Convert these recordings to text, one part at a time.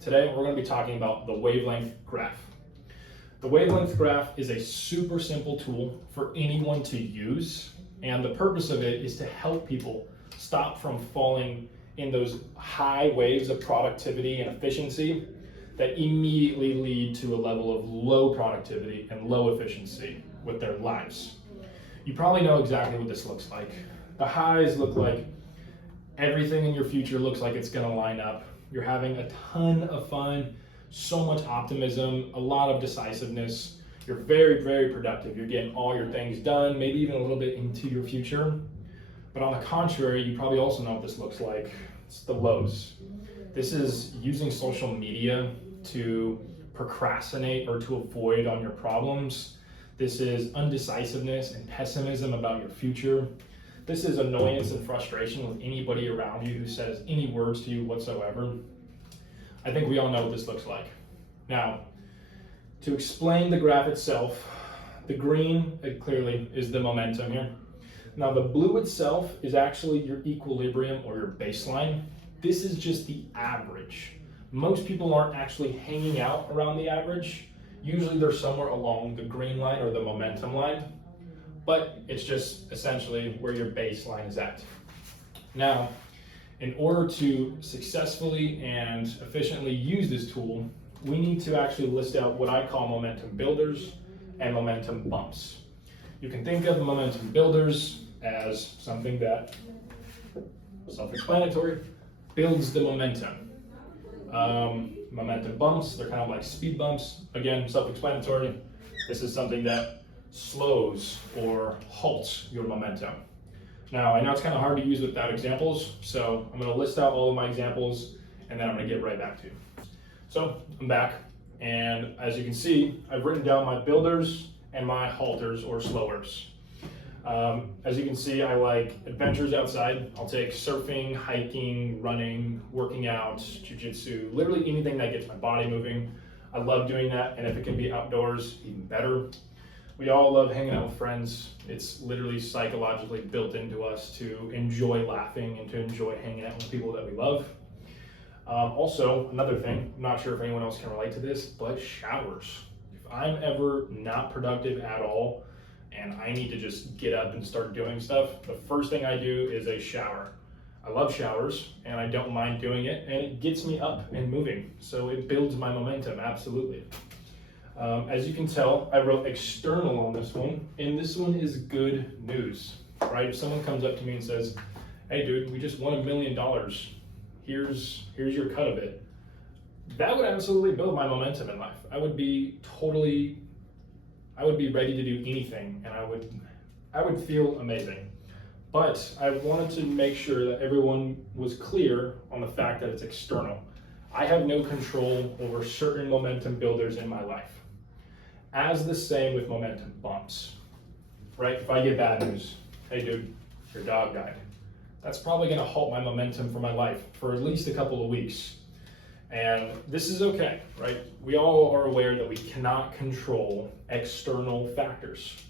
Today we're going to be talking about the wavelength graph. The wavelength graph is a super simple tool for anyone to use, and the purpose of it is to help people stop from falling in those high waves of productivity and efficiency that immediately lead to a level of low productivity and low efficiency with their lives. You probably know exactly what this looks like. The highs look like everything in your future looks like it's going to line up. You're having a ton of fun, so much optimism, a lot of decisiveness. You're very, very productive. You're getting all your things done, maybe even a little bit into your future. But on the contrary, you probably also know what this looks like. It's the lows. This is using social media to procrastinate or to avoid on your problems. This is undecisiveness and pessimism about your future. This is annoyance and frustration with anybody around you who says any words to you whatsoever. I think we all know what this looks like. Now, to explain the graph itself, the green, clearly, is the momentum here. Now, the blue itself is actually your equilibrium or your baseline. This is just the average. Most people aren't actually hanging out around the average. Usually they're somewhere along the green line or the momentum line, but it's just essentially where your baseline is at. Now, in order to successfully and efficiently use this tool, we need to actually list out what I call momentum builders and momentum bumps. You can think of momentum builders as something that, self-explanatory, builds the momentum. Momentum bumps, they're kind of like speed bumps. Again, self-explanatory. This is something that slows or halts your momentum. Now, I know it's kind of hard to use without examples, so I'm going to list out all of my examples, and then I'm going to get right back to you. So, I'm back, and as you can see, I've written down my builders and my halters or slowers. As you can see, I like adventures outside. I'll take surfing, hiking, running, working out, jiu-jitsu, literally anything that gets my body moving. I love doing that, and if it can be outdoors, even better. We all love hanging out with friends. It's literally psychologically built into us to enjoy laughing and to enjoy hanging out with people that we love. Also, another thing, I'm not sure if anyone else can relate to this, but showers. If I'm ever not productive at all, and I need to just get up and start doing stuff, the first thing I do is a shower. I love showers, and I don't mind doing it, and it gets me up and moving. So it builds my momentum, absolutely. As you can tell, I wrote external on this one, and this one is good news, right? If someone comes up to me and says, hey dude, we just won $1 million. Here's your cut of it. That would absolutely build my momentum in life. I would be ready to do anything, and I would feel amazing. But I wanted to make sure that everyone was clear on the fact that it's external. I have no control over certain momentum builders in my life. As the same with momentum bumps, right? If I get bad news, hey dude, your dog died. That's probably gonna halt my momentum for my life for at least a couple of weeks. And this is okay, right? We all are aware that we cannot control external factors.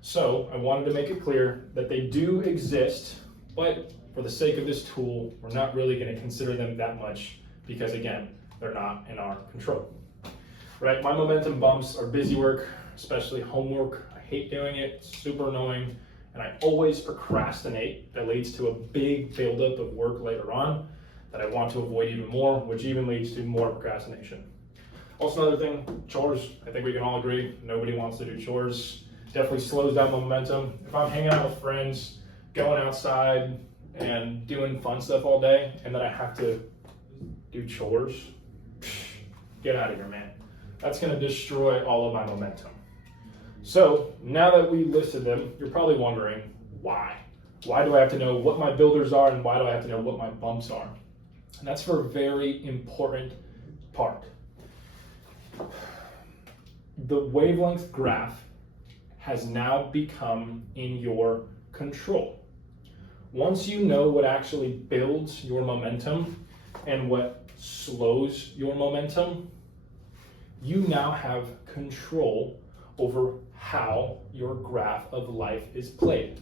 So I wanted to make it clear that they do exist, but for the sake of this tool, we're not really gonna consider them that much because again, they're not in our control, right? My momentum bumps are busy work, especially homework. I hate doing it, it's super annoying, and I always procrastinate. That leads to a big buildup of work later on that I want to avoid even more, which even leads to more procrastination. Also, another thing, chores. I think we can all agree, nobody wants to do chores. Definitely slows down momentum. If I'm hanging out with friends, going outside and doing fun stuff all day, and then I have to do chores, get out of here, man. That's gonna destroy all of my momentum. So now that we listed them, you're probably wondering why? Why do I have to know what my builders are and why do I have to know what my bumps are? And that's for a very important part. The wavelength graph has now become in your control. Once you know what actually builds your momentum and what slows your momentum, you now have control over how your graph of life is played.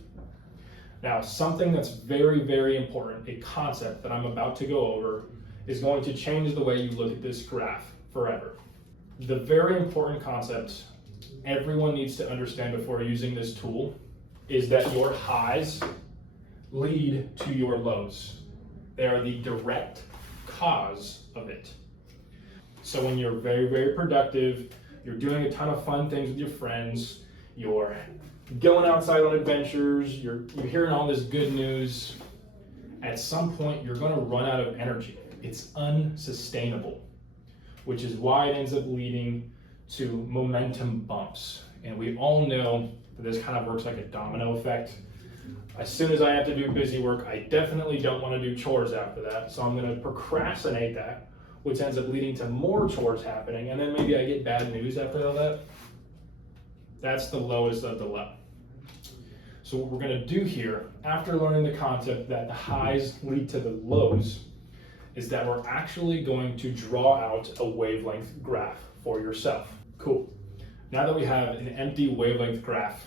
Now, something that's very, very important, a concept that I'm about to go over, is going to change the way you look at this graph forever. The very important concept everyone needs to understand before using this tool is that your highs lead to your lows. They are the direct cause of it. So when you're very, very productive, you're doing a ton of fun things with your friends, you're going outside on adventures, you're hearing all this good news, at some point you're going to run out of energy. It's unsustainable, which is why it ends up leading to momentum bumps. And we all know that this kind of works like a domino effect. As soon as I have to do busy work, I definitely don't want to do chores after that. So I'm going to procrastinate that, which ends up leading to more chores happening. And then maybe I get bad news after all that. That's the lowest of the low. So what we're going to do here, after learning the concept that the highs lead to the lows, is that we're actually going to draw out a wavelength graph for yourself. Cool. Now that we have an empty wavelength graph,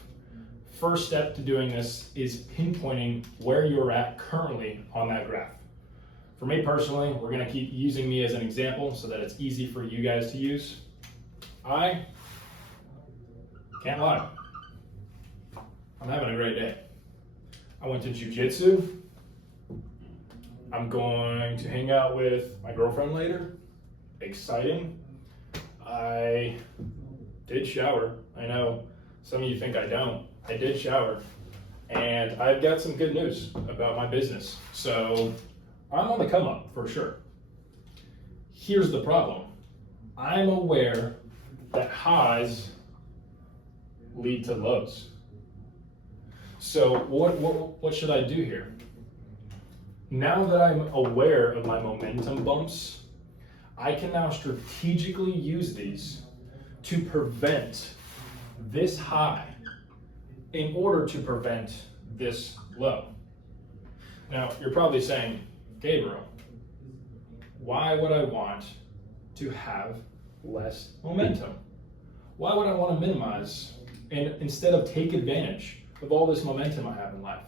first step to doing this is pinpointing where you're at currently on that graph. For me personally, we're going to keep using me as an example so that it's easy for you guys to use. I can't lie, I'm having a great day. I went to jiu-jitsu. I'm going to hang out with my girlfriend later. Exciting. I did shower. I know some of you think I don't. I did shower. And I've got some good news about my business. So I'm on the come up for sure. Here's the problem. I'm aware that highs lead to lows. So what should I do here? Now that I'm aware of my momentum bumps, I can now strategically use these to prevent this high in order to prevent this low. Now, you're probably saying, Gabriel, why would I want to have less momentum? Why would I want to minimize and instead of take advantage of all this momentum I have in life?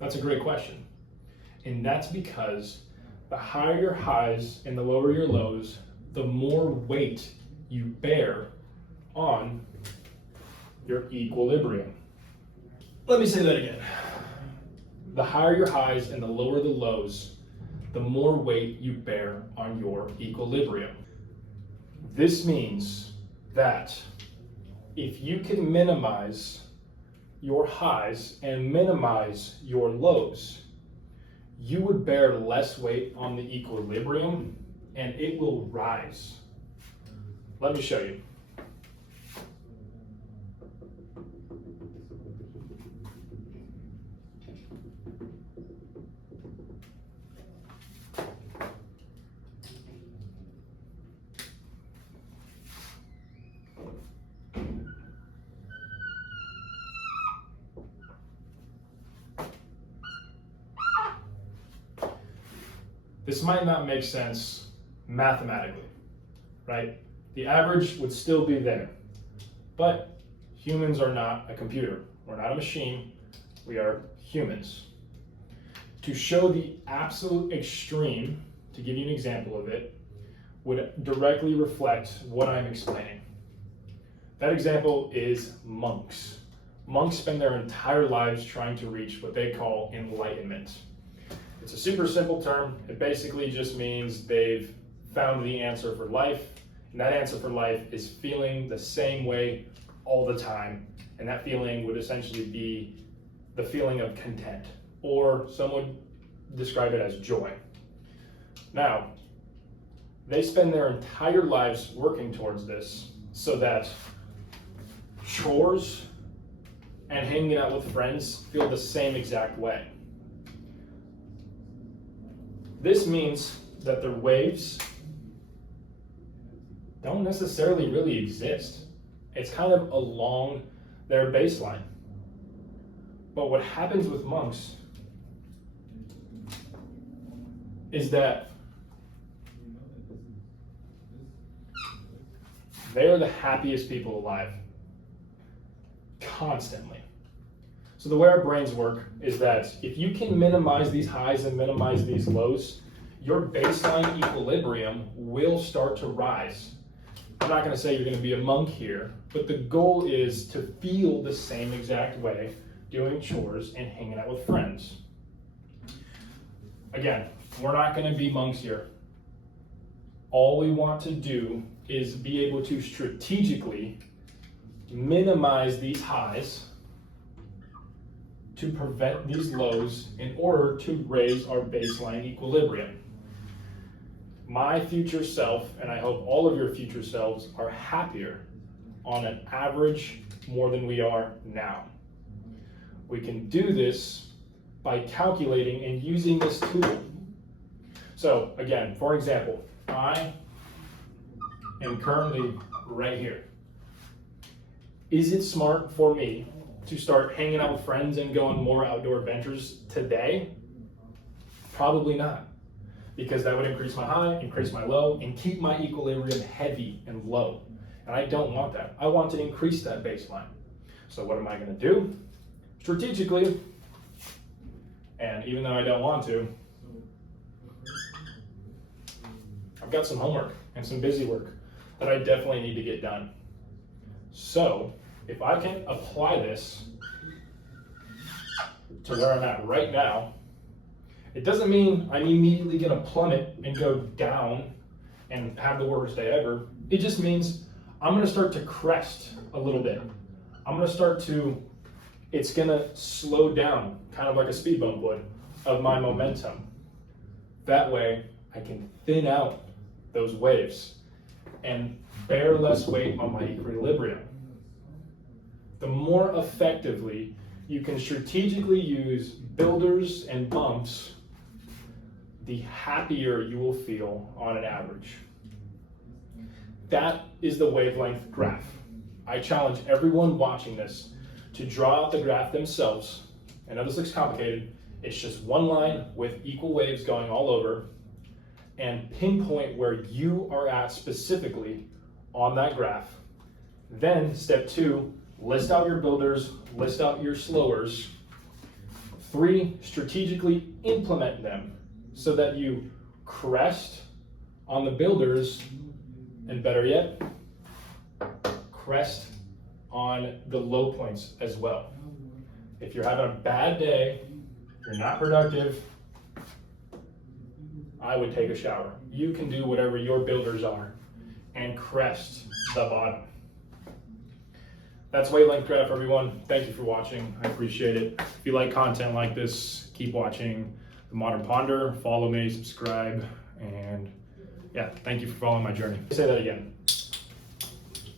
That's a great question. And that's because the higher your highs and the lower your lows, the more weight you bear on your equilibrium. Let me say that again. The higher your highs and the lower the lows, the more weight you bear on your equilibrium. This means that if you can minimize your highs and minimize your lows, you would bear less weight on the equilibrium and it will rise. Let me show you. This might not make sense mathematically, right? The average would still be there, but humans are not a computer. We're not a machine, we are humans. To show the absolute extreme, to give you an example of it, would directly reflect what I'm explaining. That example is monks. Monks spend their entire lives trying to reach what they call enlightenment. It's a super simple term. It basically just means they've found the answer for life, and that answer for life is feeling the same way all the time, and that feeling would essentially be the feeling of content, or some would describe it as joy. Now, they spend their entire lives working towards this so that chores and hanging out with friends feel the same exact way. This means that their waves don't necessarily really exist. It's kind of along their baseline. But what happens with monks is that they're the happiest people alive, constantly. So the way our brains work is that if you can minimize these highs and minimize these lows, your baseline equilibrium will start to rise. I'm not going to say you're going to be a monk here, but the goal is to feel the same exact way doing chores and hanging out with friends. Again, we're not going to be monks here. All we want to do is be able to strategically minimize these highs to prevent these lows in order to raise our baseline equilibrium. My future self, and I hope all of your future selves, are happier on an average more than we are now. We can do this by calculating and using this tool. So again, for example, I am currently right here. Is it smart for me to start hanging out with friends and go on more outdoor adventures today? Probably not, because that would increase my high, increase my low, and keep my equilibrium heavy and low. And I don't want that. I want to increase that baseline. So what am I going to do? Strategically, and even though I don't want to, I've got some homework and some busy work that I definitely need to get done. So if I can apply this to where I'm at right now, it doesn't mean I'm immediately going to plummet and go down and have the worst day ever. It just means I'm going to start to crest a little bit. I'm going to start to, it's going to slow down, kind of like a speed bump would, of my momentum. That way I can thin out those waves and bear less weight on my equilibrium. The more effectively you can strategically use builders and bumps, the happier you will feel on an average. That is the wavelength graph. I challenge everyone watching this to draw out the graph themselves. I know this looks complicated. It's just one line with equal waves going all over, and pinpoint where you are at specifically on that graph. Then step 2, list out your builders, list out your slowers. 3, strategically implement them so that you crest on the builders, and better yet, crest on the low points as well. If you're having a bad day, you're not productive, I would take a shower. You can do whatever your builders are and crest the bottom. That's wavelength graph, everyone. Thank you for watching. I appreciate it. If you like content like this, keep watching The Modern Ponder. Follow me, subscribe, and yeah, thank you for following my journey. Say that again.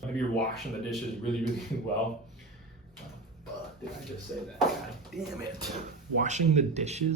Maybe you're washing the dishes really, really well. Did I just say that? God damn it. Washing the dishes?